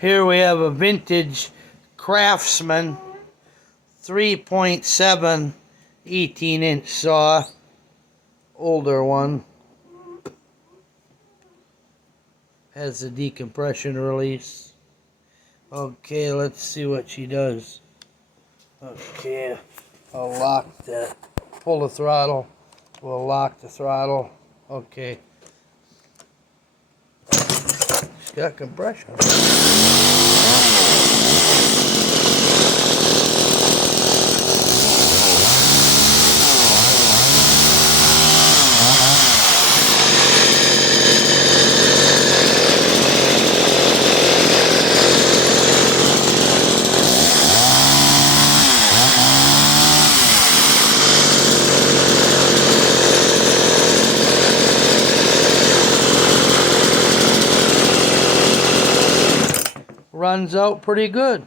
Here we have a vintage Craftsman 3.7 18-inch saw, older one. Has a decompression release. Okay, let's see what she does. Okay, I'll lock that. Pull the throttle. We'll lock the throttle. Okay. She's got compression. Runs out pretty good.